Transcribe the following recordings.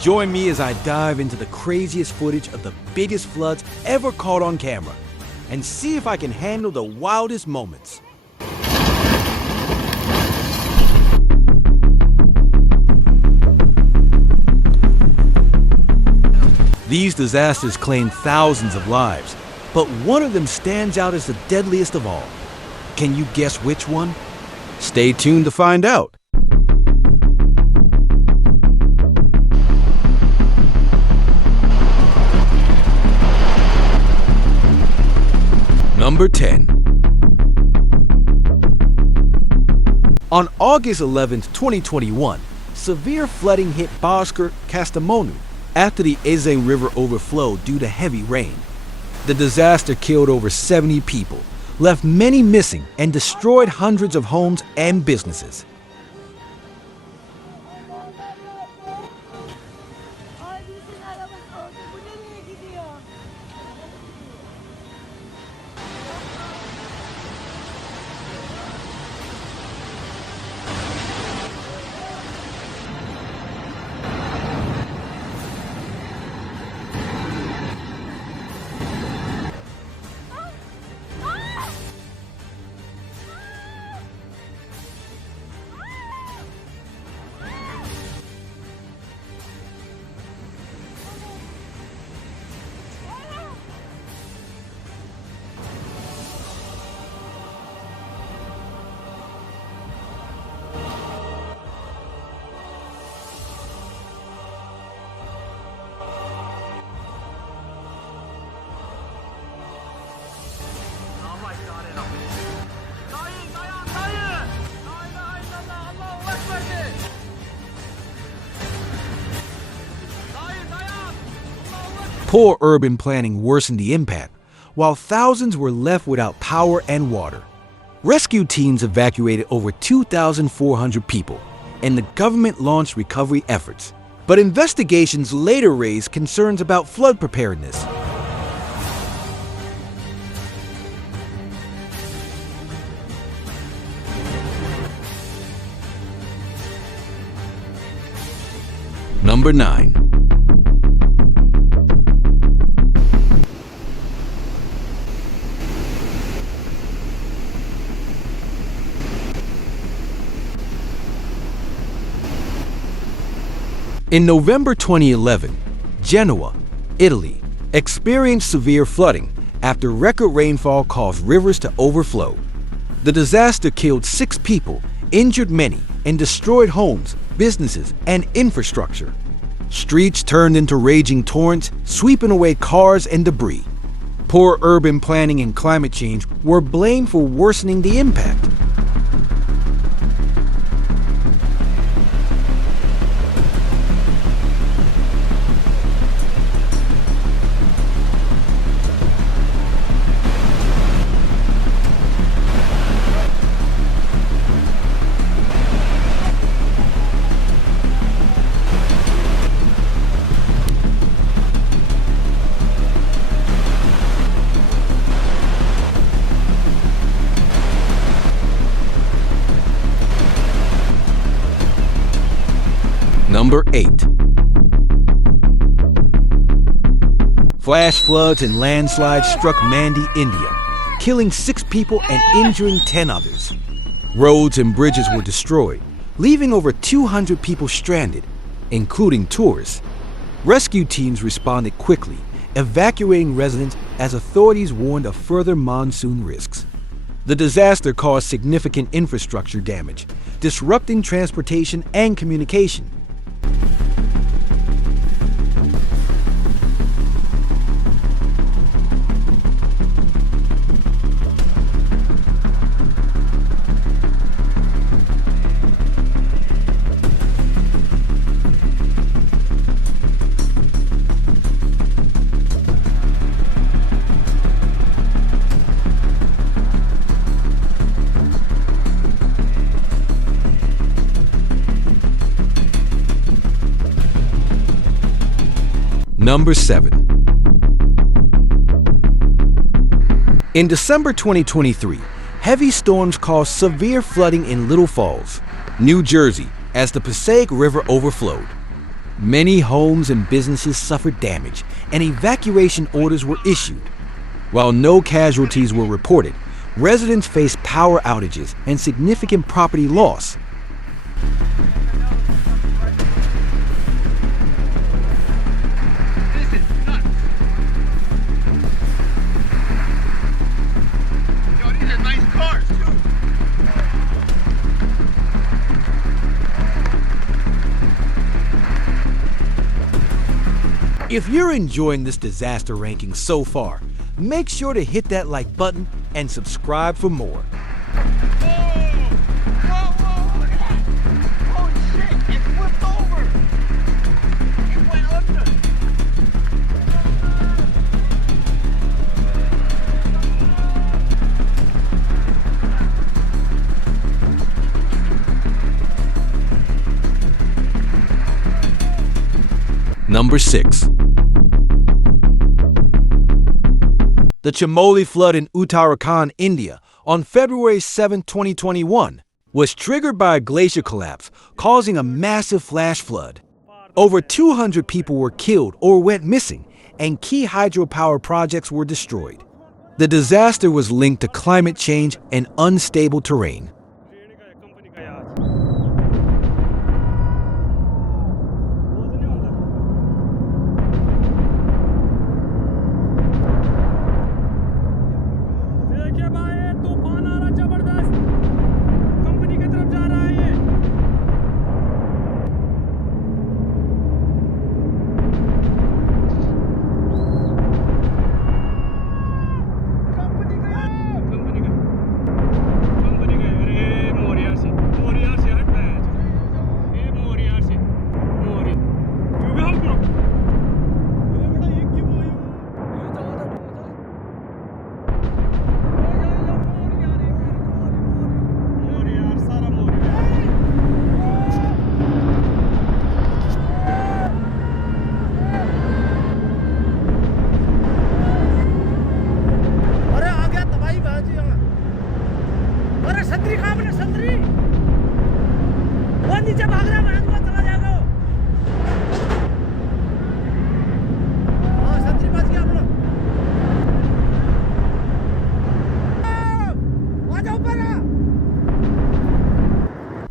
Join me as I dive into the craziest footage of the biggest floods ever caught on camera and see if I can handle the wildest moments. These disasters claim thousands of lives, but one of them stands out as the deadliest of all. Can you guess which one? Stay tuned to find out. Number 10. On August 11, 2021, severe flooding hit Bosque Kastamonu after the Eze River overflowed due to heavy rain. The disaster killed over 70 people, left many missing, and destroyed hundreds of homes and businesses. Poor urban planning worsened the impact, while thousands were left without power and water. Rescue teams evacuated over 2,400 people, and the government launched recovery efforts. But investigations later raised concerns about flood preparedness. Number 9. In November 2011, Genoa, Italy, experienced severe flooding after record rainfall caused rivers to overflow. The disaster killed 6 people, injured many, and destroyed homes, businesses, and infrastructure. Streets turned into raging torrents, sweeping away cars and debris. Poor urban planning and climate change were blamed for worsening the impact. Number 8. Flash floods and landslides struck Mandi, India, killing 6 people and injuring 10 others. Roads and bridges were destroyed, leaving over 200 people stranded, including tourists. Rescue teams responded quickly, evacuating residents as authorities warned of further monsoon risks. The disaster caused significant infrastructure damage, disrupting transportation and communication. Number 7. In December 2023, heavy storms caused severe flooding in Little Falls, New Jersey, as the Passaic River overflowed. Many homes and businesses suffered damage, and evacuation orders were issued. While no casualties were reported, residents faced power outages and significant property loss. This is nuts. Yo, these are nice cars, too. If you're enjoying this disaster ranking so far, make sure to hit that like button and subscribe for more. Holy shit, it flipped over. It went under. Number 6. The Tsunami flood in Uttarakhand, India, on February 7, 2021, was triggered by a glacier collapse, causing a massive flash flood. Over 200 people were killed or went missing, and key hydropower projects were destroyed. The disaster was linked to climate change and unstable terrain.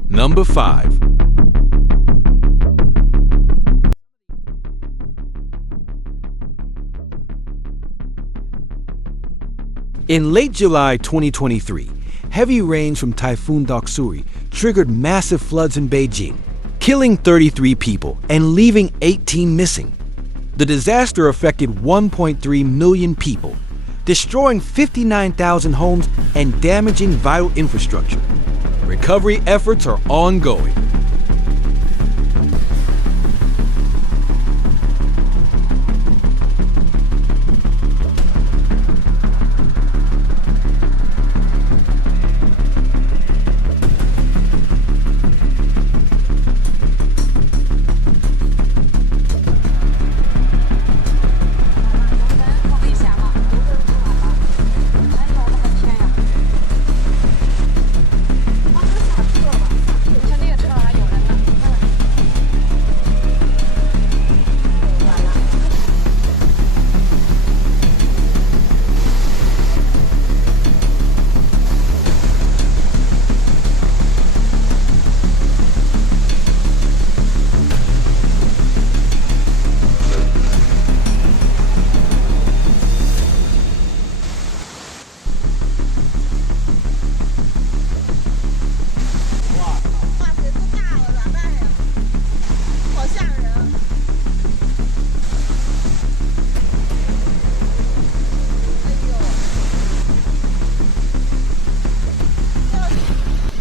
Number 5. In late July 2023, heavy rains from Typhoon Doksuri triggered massive floods in Beijing, killing 33 people and leaving 18 missing. The disaster affected 1.3 million people, destroying 59,000 homes and damaging vital infrastructure. Recovery efforts are ongoing.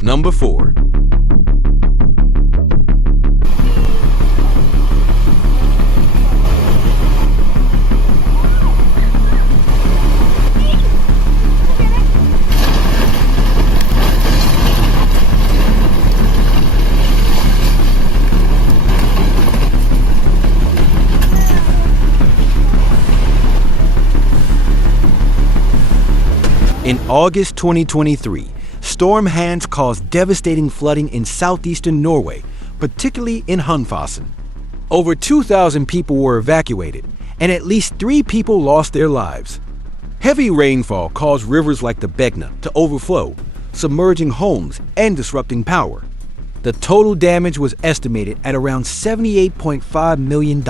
Number 4. In August 2023, Storm caused devastating flooding in southeastern Norway, particularly in Hunfasen. Over 2,000 people were evacuated, and at least 3 people lost their lives. Heavy rainfall caused rivers like the Begna to overflow, submerging homes and disrupting power. The total damage was estimated at around $78.5 million.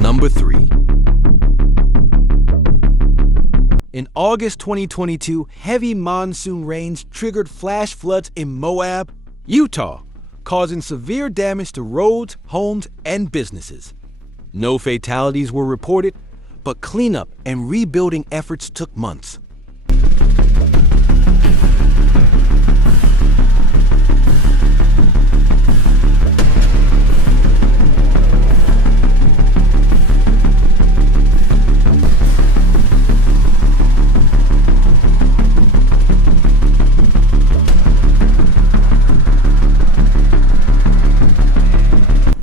Number 3. In August 2022, heavy monsoon rains triggered flash floods in Moab, Utah, causing severe damage to roads, homes, and businesses. No fatalities were reported, but cleanup and rebuilding efforts took months.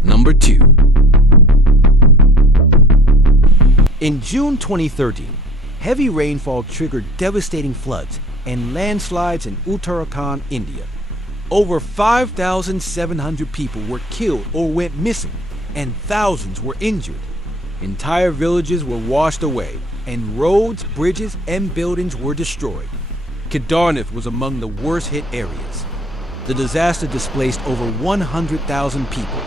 Number 2. In June 2013, heavy rainfall triggered devastating floods and landslides in Uttarakhand, India. Over 5,700 people were killed or went missing, and thousands were injured. Entire villages were washed away, and roads, bridges, and buildings were destroyed. Kedarnath was among the worst-hit areas. The disaster displaced over 100,000 people,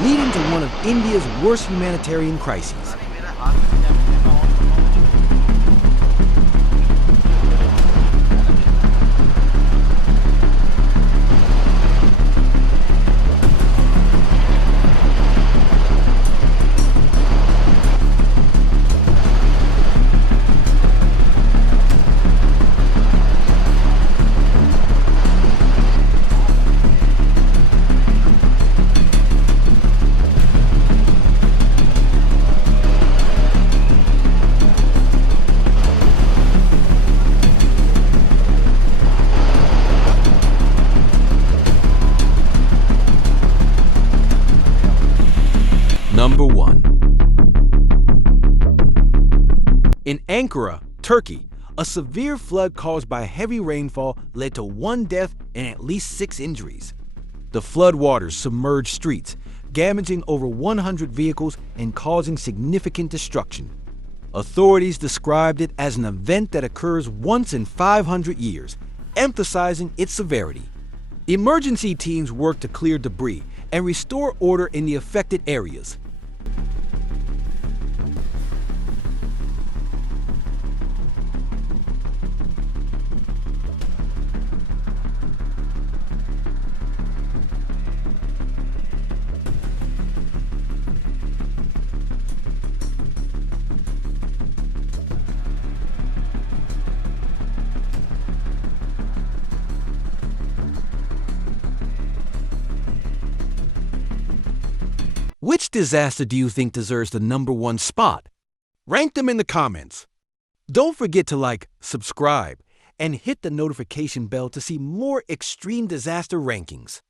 leading to one of India's worst humanitarian crises. Number 1. In Ankara, Turkey, a severe flood caused by heavy rainfall led to 1 death and at least 6 injuries. The flood waters submerged streets, damaging over 100 vehicles and causing significant destruction. Authorities described it as an event that occurs once in 500 years, emphasizing its severity. Emergency teams worked to clear debris and restore order in the affected areas. Which disaster do you think deserves the number 1 spot? Rank them in the comments. Don't forget to like, subscribe, and hit the notification bell to see more extreme disaster rankings.